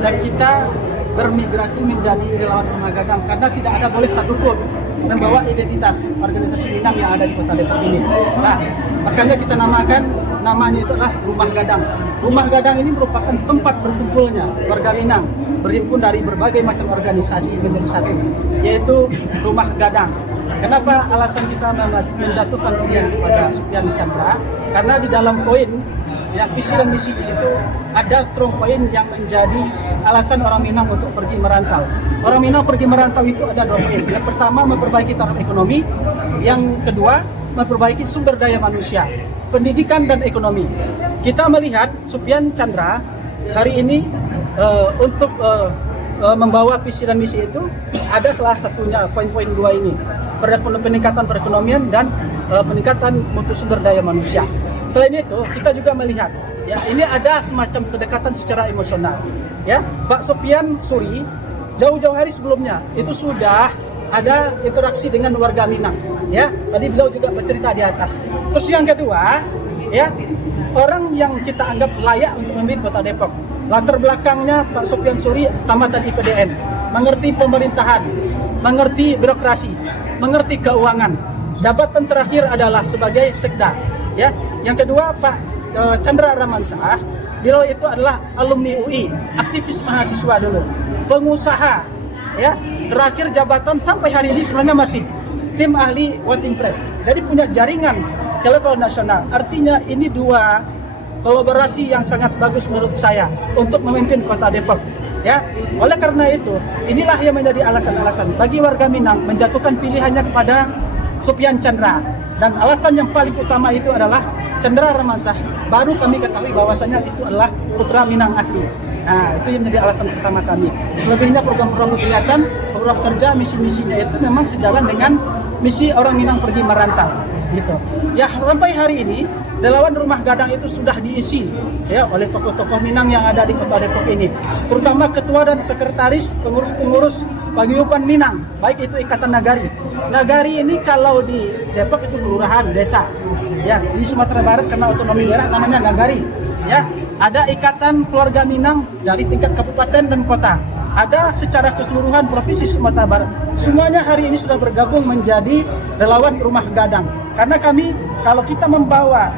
dan kita bermigrasi menjadi relawan Rumah Gadang karena tidak ada boleh satupun membawa identitas organisasi Minang yang ada di Kota Depok ini. Nah, makanya kita namakan namanya itu adalah Rumah Gadang. Rumah Gadang ini merupakan tempat berkumpulnya warga Minang berhimpun dari berbagai macam organisasi menjadi satu, yaitu Rumah Gadang. Kenapa alasan kita menjatuhkan pilihan kepada Supyan Chandra? Karena di dalam poin yang visi dan misi itu ada strong point yang menjadi alasan orang Minang untuk pergi merantau. Orang Minang pergi merantau itu ada dua poin. Yang pertama, memperbaiki taraf ekonomi. Yang kedua, memperbaiki sumber daya manusia, pendidikan dan ekonomi. Kita melihat Supyan Chandra hari ini untuk membawa visi dan misi itu ada salah satunya poin-poin dua ini, peningkatan perekonomian dan peningkatan mutu sumber daya manusia. Selain itu, kita juga melihat ya ini ada semacam kedekatan secara emosional. Ya, Pak Supyan Suri jauh-jauh hari sebelumnya itu sudah ada interaksi dengan warga Minang. Ya, tadi beliau juga bercerita di atas. Terus yang kedua, ya orang yang kita anggap layak untuk memimpin Kota Depok. Latar belakangnya Pak Supyan Suri tamatan IPDN, mengerti pemerintahan, mengerti birokrasi, mengerti keuangan. Jabatan terakhir adalah sebagai sekda. Ya, yang kedua Pak Chandra Ramansah, beliau itu adalah alumni UI, aktivis mahasiswa dulu, pengusaha. Ya, terakhir jabatan sampai hari ini sebenarnya masih tim ahli Watimpress. Jadi punya jaringan ke level nasional. Artinya ini dua kolaborasi yang sangat bagus menurut saya untuk memimpin Kota Depok. Ya, oleh karena itu, inilah yang menjadi alasan-alasan bagi warga Minang menjatuhkan pilihannya kepada Supyan Chandra. Dan alasan yang paling utama itu adalah Chandra Ramansah. Baru kami ketahui bahwasanya itu adalah putra Minang asli. Nah, itu yang menjadi alasan pertama kami. Selebihnya program-program kegiatan, program kerja, misi-misinya itu memang sejalan dengan misi orang Minang pergi merantau. Gitu. Ya, sampai hari ini relawan Rumah Gadang itu sudah diisi ya oleh tokoh-tokoh Minang yang ada di Kota Depok ini, terutama ketua dan sekretaris pengurus-pengurus paguyuban Minang, baik itu Ikatan Nagari. Nagari ini kalau di Depok itu kelurahan, desa. Ya, di Sumatera Barat karena otonomi daerah namanya Nagari. Ya, ada Ikatan Keluarga Minang dari tingkat kabupaten dan kota. Ada secara keseluruhan Provinsi Sumatera Barat. Semuanya hari ini sudah bergabung menjadi relawan Rumah Gadang. Karena kami, kalau kita membawa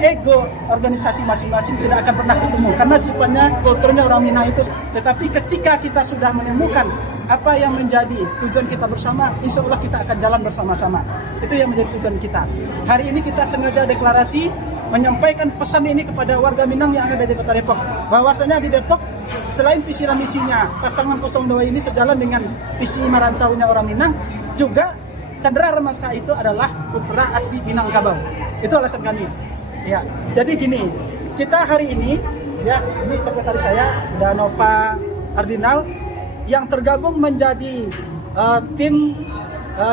ego organisasi masing-masing tidak akan pernah ketemu. Karena sifatnya, kulturnya orang Minang itu. Tetapi ketika kita sudah menemukan apa yang menjadi tujuan kita bersama, insya Allah kita akan jalan bersama-sama. Itu yang menjadi tujuan kita. Hari ini kita sengaja deklarasi menyampaikan pesan ini kepada warga Minang yang ada di Kota Depok. Bahwasanya di Depok, selain visi dan misinya pasangan 02 ini sejalan dengan visi merantaunya orang Minang, juga Chandra Ramansah itu adalah putra asli Minangkabau. Itu alasan kami. Ya, jadi gini, kita hari ini, ya ini sekretaris saya, Danova Ardinal, yang tergabung menjadi tim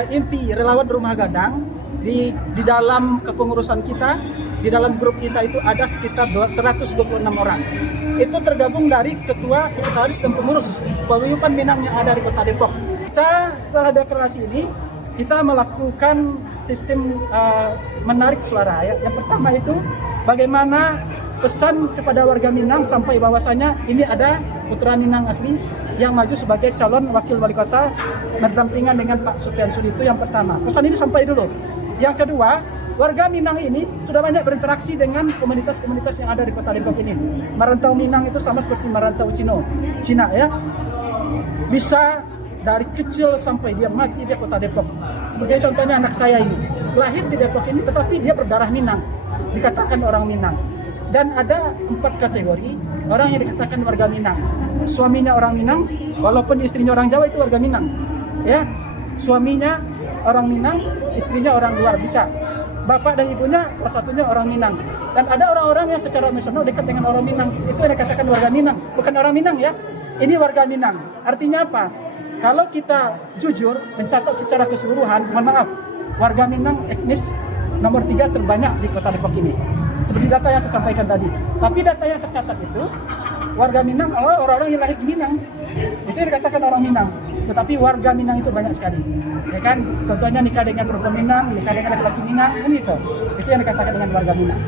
inti relawan Rumah Gadang di dalam kepengurusan kita, di dalam grup kita itu ada sekitar 126 orang. Itu tergabung dari ketua, sekretaris, dan pengurus paguyuban Minang yang ada di Kota Depok. Kita setelah deklarasi ini, kita melakukan sistem menarik suara. Ya. Yang pertama itu bagaimana pesan kepada warga Minang sampai bahwasanya ini ada putra Minang asli yang maju sebagai calon wakil wali kota berdampingan dengan Pak Supyan Suri. Itu yang pertama. Pesan ini sampai dulu. Yang kedua, warga Minang ini sudah banyak berinteraksi dengan komunitas-komunitas yang ada di Kota Depok ini. Merantau Minang itu sama seperti merantau Cina ya. Bisa dari kecil sampai dia mati di Kota Depok. Sebagai contohnya anak saya ini, lahir di Depok ini tetapi dia berdarah Minang, dikatakan orang Minang. Dan ada 4 kategori orang yang dikatakan warga Minang. Suaminya orang Minang, walaupun istrinya orang Jawa itu warga Minang. Ya, suaminya orang Minang, istrinya orang luar bisa. Bapak dan ibunya salah satunya orang Minang. Dan ada orang-orang yang secara emosional dekat dengan orang Minang. Itu yang dikatakan warga Minang, bukan orang Minang ya. Ini warga Minang. Artinya apa? Kalau kita jujur mencatat secara keseluruhan, mohon maaf, warga Minang etnis nomor 3 terbanyak di Kota Depok ini. Seperti data yang saya sampaikan tadi. Tapi data yang tercatat itu, warga Minang adalah orang-orang yang lahir di Minang. Itu yang dikatakan orang Minang. Tetapi warga Minang itu banyak sekali. Ya kan? Contohnya nikah dengan perempuan Minang, nikah dengan laki-laki Minang, kan itu. Itu yang dikatakan dengan warga Minang.